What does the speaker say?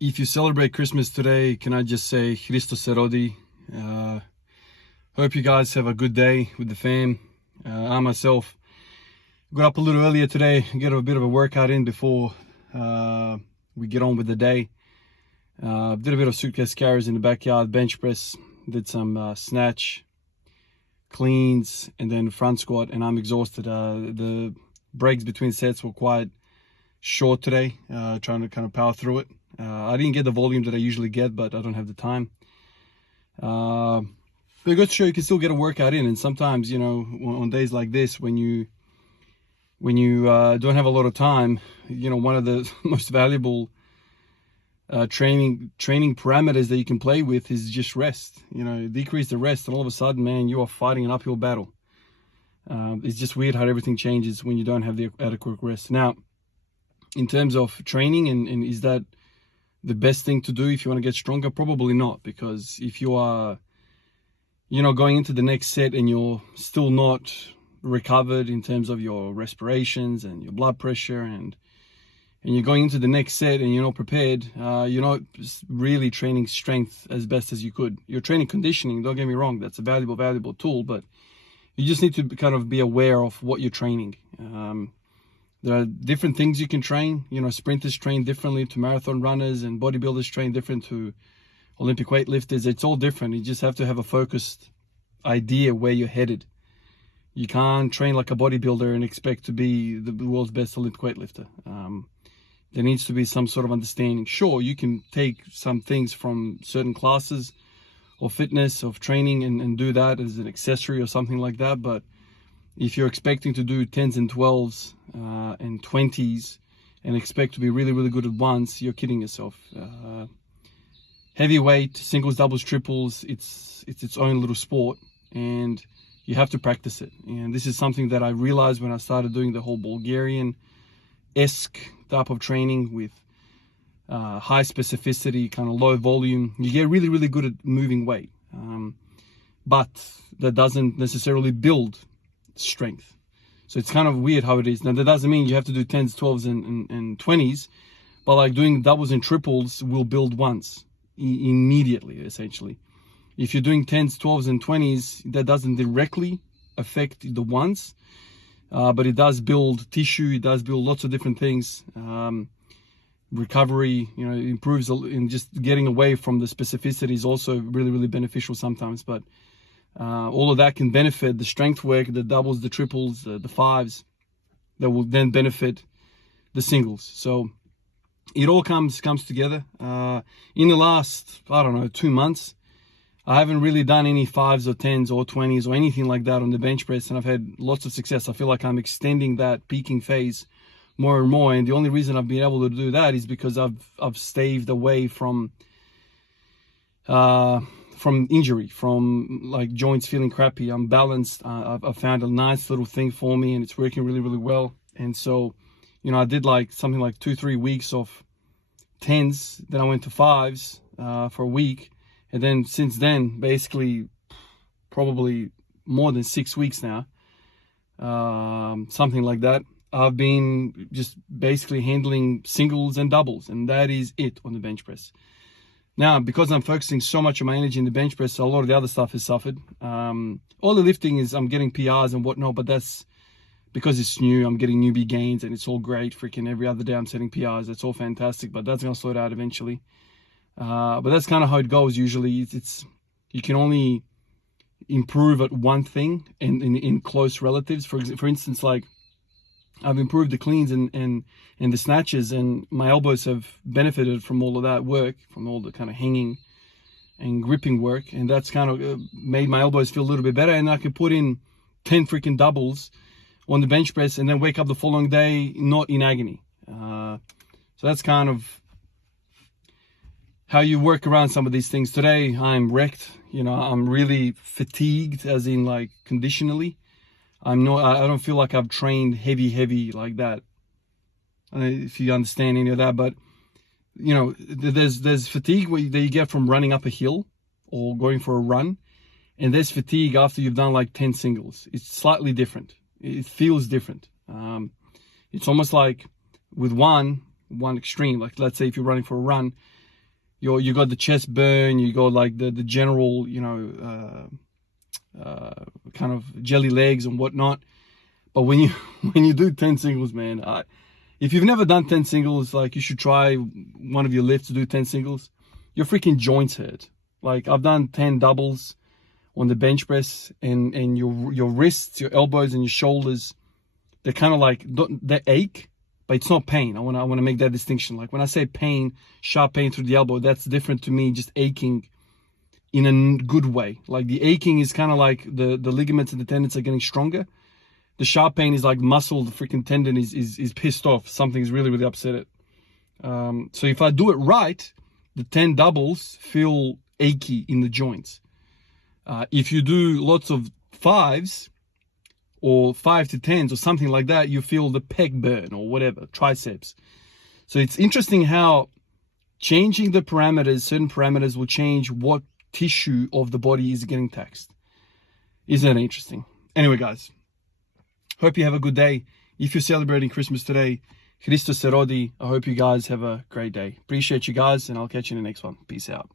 If you celebrate Christmas today, can I just say Christos se rodi? Hope you guys have a good day with the fam. I myself got up a little earlier today, get a bit of a workout in before we get on with the day. Did a bit of suitcase carries in the backyard, bench press, did some snatch, cleans, and then front squat, and I'm exhausted. The breaks between sets were quite short today, trying to kind of power through it. I didn't get the volume that I usually get, but I don't have the time. But it goes to show you can still get a workout in, and sometimes, you know, on days like this, when you don't have a lot of time, you know, one of the most valuable training parameters that you can play with is just rest. You know, decrease the rest, and all of a sudden, man, you are fighting an uphill battle. It's just weird how everything changes when you don't have the adequate rest. Now, in terms of training, and is that the best thing to do if you want to get stronger? Probably not, because if you are, you know, going into the next set and you're still not recovered in terms of your respirations and your blood pressure, and you're going into the next set and you're not prepared, you're not really training strength as best as you could. You're training conditioning, don't get me wrong, that's a valuable tool, but you just need to kind of be aware of what you're training. There are different things you can train. You know, sprinters train differently to marathon runners, and bodybuilders train different to Olympic weightlifters. It's all different. You just have to have a focused idea where you're headed. You can't train like a bodybuilder and expect to be the world's best Olympic weightlifter. There needs to be some sort of understanding. Sure, you can take some things from certain classes or fitness, of training, and do that as an accessory or something like that, but if you're expecting to do 10s and 12s and 20s and expect to be really good at once, you're kidding yourself. Heavyweight, singles, doubles, triples, it's its own little sport, and you have to practice it. And this is something that I realized when I started doing the whole Bulgarian-esque type of training with high specificity, kind of low volume. You get really good at moving weight, but that doesn't necessarily build strength. So it's kind of weird how it is. Now, that doesn't mean you have to do 10s, 12s, and 20s, but like doing doubles and triples will build once immediately, essentially. If you're doing 10s, 12s, and 20s, that doesn't directly affect the ones, but it does build tissue, it does build lots of different things. Recovery, you know, improves in just getting away from the specificity is also really beneficial sometimes, but all of that can benefit the strength work, the doubles, the triples, the fives, that will then benefit the singles. So it all comes together. In the last, I don't know, 2 months, I haven't really done any 5s or 10s or 20s or anything like that on the bench press, and I've had lots of success. I feel like I'm extending that peaking phase more and more, and the only reason I've been able to do that is because I've staved away from injury, from like joints feeling crappy. I'm balanced. I've found a nice little thing for me, and it's working really well. And so, you know, I did like something like 2-3 weeks of 10s, then I went to 5s for a week, and then since then, basically probably more than 6 weeks now, something like that, I've been just basically handling singles and doubles, and that is it on the bench press. Now, because I'm focusing so much of my energy in the bench press, a lot of the other stuff has suffered. All the lifting is, I'm getting PRs and whatnot, but that's because it's new. I'm getting newbie gains, and it's all great. Freaking every other day I'm setting PRs. That's all fantastic, but that's going to slow down eventually. But that's kind of how it goes usually. It's you can only improve at one thing in close relatives. For instance, like I've improved the cleans and the snatches, and my elbows have benefited from all of that work, from all the kind of hanging and gripping work, and that's kind of made my elbows feel a little bit better, and I could put in 10 freaking doubles on the bench press and then wake up the following day not in agony. So that's kind of how you work around some of these things. Today I'm wrecked, you know, I'm really fatigued, as in like conditionally. I don't feel like I've trained heavy like that. I don't know if you understand any of that, but you know, there's fatigue that you get from running up a hill or going for a run, and there's fatigue after you've done like 10 singles. It's slightly different. It feels different. It's almost like with one extreme, like let's say if you're running for a run, you got the chest burn, you got like the general, kind of jelly legs and whatnot. But when you do 10 singles, man, if you've never done 10 singles, like, you should try one of your lifts to do 10 singles. Your freaking joints hurt. Like, I've done 10 doubles on the bench press, and your wrists, your elbows, and your shoulders, they're kind of like, they ache, but it's not pain. I want to make that distinction. Like, when I say pain, sharp pain through the elbow, that's different to me just aching in a good way. Like, the aching is kind of like the ligaments and the tendons are getting stronger. The sharp pain is like muscle, the freaking tendon is pissed off. Something's really, really upset it. So if I do it right, the 10 doubles feel achy in the joints. If you do lots of 5s, or 5 to 10s or something like that, you feel the pec burn or whatever, triceps. So it's interesting how changing the parameters, certain parameters, will change what tissue of the body is getting taxed. Isn't that interesting? Anyway, guys, hope you have a good day. If you're celebrating Christmas today, Christos se rodi. I hope you guys have a great day. Appreciate you guys, and I'll catch you in the next one. Peace out.